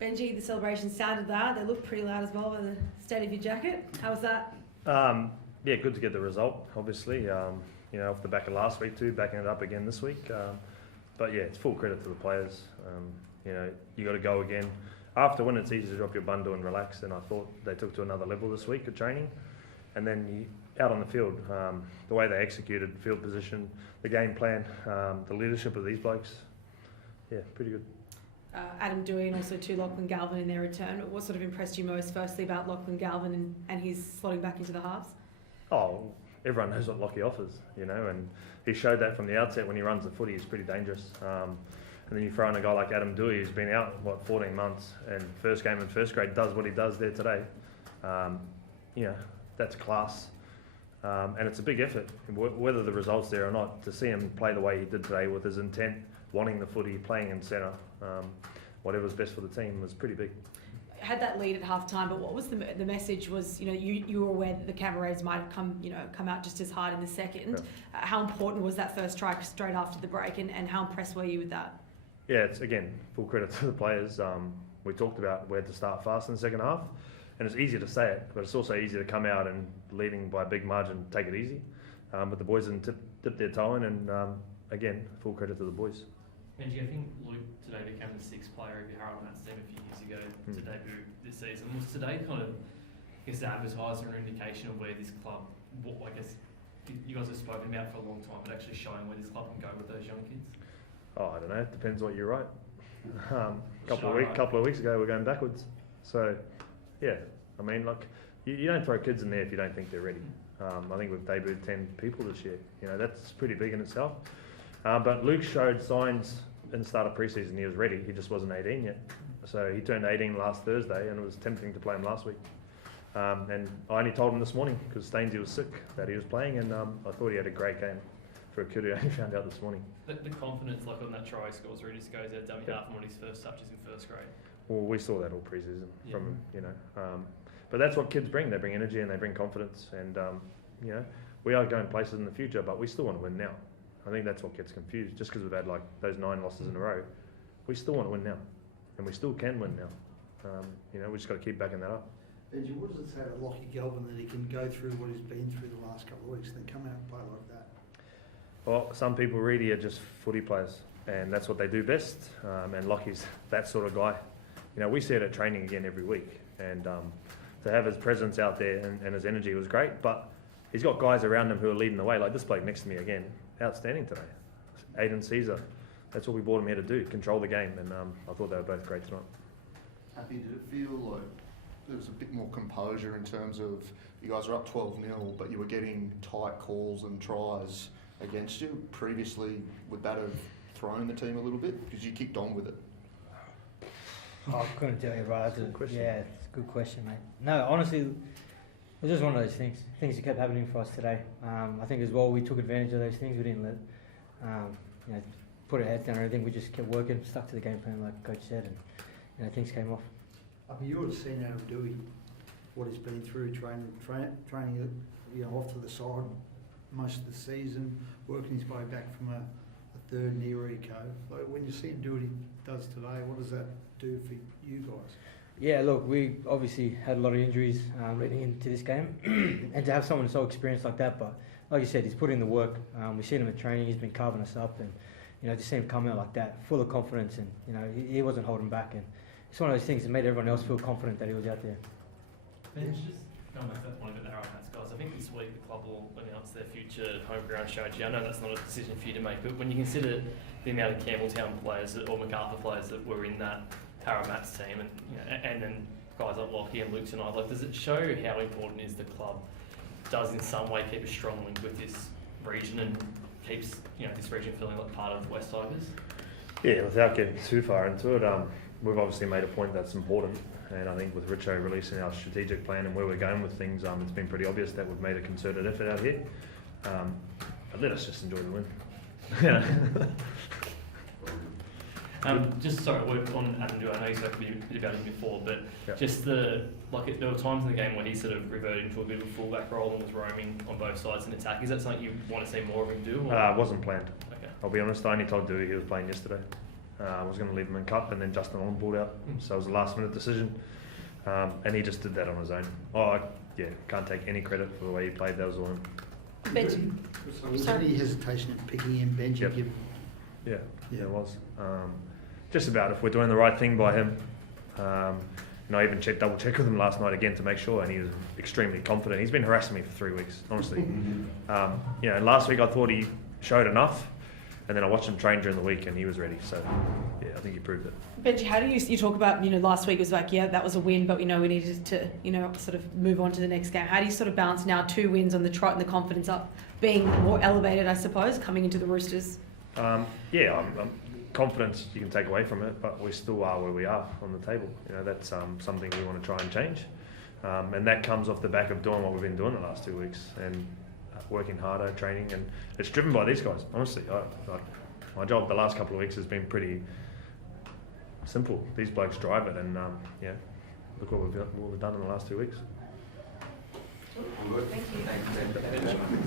Benji, the celebration sounded loud. They looked pretty loud as well by the state of your jacket. How was that? Yeah, good to get the result, obviously. Off the back of last week too, backing it up again this week. But yeah, it's full credit to the players. You got to go again. After when it's easy to drop your bundle and relax, and I thought they took to another level this week of training. And then out on the field, the way they executed, field position, the game plan, the leadership of these blokes, yeah, pretty good. Adam Doueihi and also too Lachlan Galvin in their return. What sort of impressed you most, firstly, about Lachlan Galvin and his slotting back into the halves? Oh, everyone knows what Lockie offers, and he showed that from the outset when he runs the footy. He's pretty dangerous. And then you throw in a guy like Adam Doueihi, who's been out, 14 months, and first game in first grade does what he does there today. That's class. And it's a big effort, whether the result's there or not, to see him play the way he did today with his intent, wanting the footy, playing in centre, whatever's best for the team was pretty big. Had that lead at half time, but what was the message? Was you were aware that the Cabarets might have come out just as hard in the second. Yeah. How important was that first strike straight after the break, and how impressed were you with that? Yeah, it's again full credit to the players. We talked about where to start fast in the second half, and it's easy to say it, but it's also easy to come out and leading by a big margin, take it easy. But the boys didn't dip their toe in, and again, full credit to the boys. Benji, I think Luke today became the sixth player of your Harold Matt's team a few years ago to debut this season. Was today kind of, advertising or indication of where this club, you guys have spoken about for a long time, but actually showing where this club can go with those young kids? Oh, I don't know. It depends what you write. Couple of weeks ago, we're going backwards. So, yeah, you don't throw kids in there if you don't think they're ready. I think we've debuted 10 people this year. That's pretty big in itself. But Luke showed signs in the start of pre-season he was ready. He just wasn't 18 yet. So he turned 18 last Thursday, and it was tempting to play him last week. And I only told him this morning because Stainsy was sick that he was playing, and I thought he had a great game for a kid who only found out this morning. The confidence, like on that try he scores, where he just goes out dummy half and on his first touches in first grade. Well, we saw that all pre-season from him, But that's what kids bring. They bring energy and they bring confidence. And, we are going places in the future, but we still want to win now. I think that's what gets confused. Just because we've had those 9 losses in a row, we still want to win now. And we still can win now. We just got to keep backing that up. Benji, what does it say about Lockie Galvin that he can go through what he's been through the last couple of weeks and then come out and play like that? Well, some people really are just footy players, and that's what they do best. And Lockie's that sort of guy. We see it at training again every week, and to have his presence out there and his energy was great. But he's got guys around him who are leading the way, like this bloke next to me again, outstanding today. Aiden Caesar, that's what we brought him here to do, control the game, and I thought they were both great tonight. Happy, did it feel like there was a bit more composure in terms of you guys are up 12-0, but you were getting tight calls and tries against you? Previously, would that have thrown the team a little bit? Because you kicked on with it. I couldn't tell you, right? Good question. Yeah, it's a good question, mate. No, honestly, it was just one of those things that kept happening for us today. I think as well we took advantage of those things. We didn't let put our heads down or anything. We just kept working, stuck to the game plan like Coach said, and things came off. You would have seen Adam Doueihi, what he's been through training off to the side most of the season, working his way back from a third knee reco. When you see him do what he does today, what does that do for you guys? Yeah, look, we obviously had a lot of injuries leading into this game, and to have someone so experienced like that, but like you said, he's put in the work. We've seen him at training, he's been carving us up, and to see him come out like that, full of confidence, and he wasn't holding back, and it's one of those things that made everyone else feel confident that he was out there. Ben, just going back to that point about the Harold Matts guys, I think this week the club will announce their future home ground strategy. I know that's not a decision for you to make, but when you consider the amount of Campbelltown players or MacArthur players that were in that Harold Matts team, and then guys like Lockie and Luke tonight, does it show how important is the club does in some way keep a strong link with this region and keeps this region feeling like part of West Tigers? Yeah, without getting too far into it, we've obviously made a point that's important, and I think with Richo releasing our strategic plan and where we're going with things, it's been pretty obvious that we've made a concerted effort out here. But let us just enjoy the win. Just sorry, on Adam Doueihi, I know you spoke a bit about him before, but yep. just there were times in the game when he sort of reverted into a bit of a fullback role and was roaming on both sides in attack. Is that something you want to see more of him do? It wasn't planned. Okay. I'll be honest, I only told Doueihi he was playing yesterday. I was going to leave him in cup, and then Justin Allen pulled out, so it was a last-minute decision, and he just did that on his own. Can't take any credit for the way he played. That was all him. Benji. So was there Sorry. any hesitation in picking in Benji? Yep. Given Yeah, Yeah. it was. Just about if we're doing the right thing by him. I even double checked with him last night again to make sure, and he was extremely confident. He's been harassing me for 3 weeks, honestly. Last week I thought he showed enough, and then I watched him train during the week, and he was ready. So, yeah, I think he proved it. Benji, how do you talk about, last week was like, yeah, that was a win, but we needed to, sort of move on to the next game. How do you sort of balance now 2 wins on the trot and the confidence up, being more elevated, I suppose, coming into the Roosters? I'm confidence you can take away from it, but we still are where we are on the table. That's something we want to try and change, and that comes off the back of doing what we've been doing the last 2 weeks and working harder, training, and it's driven by these guys. Honestly, my job the last couple of weeks has been pretty simple. These blokes drive it, and look what we've done in the last 2 weeks. Thank you.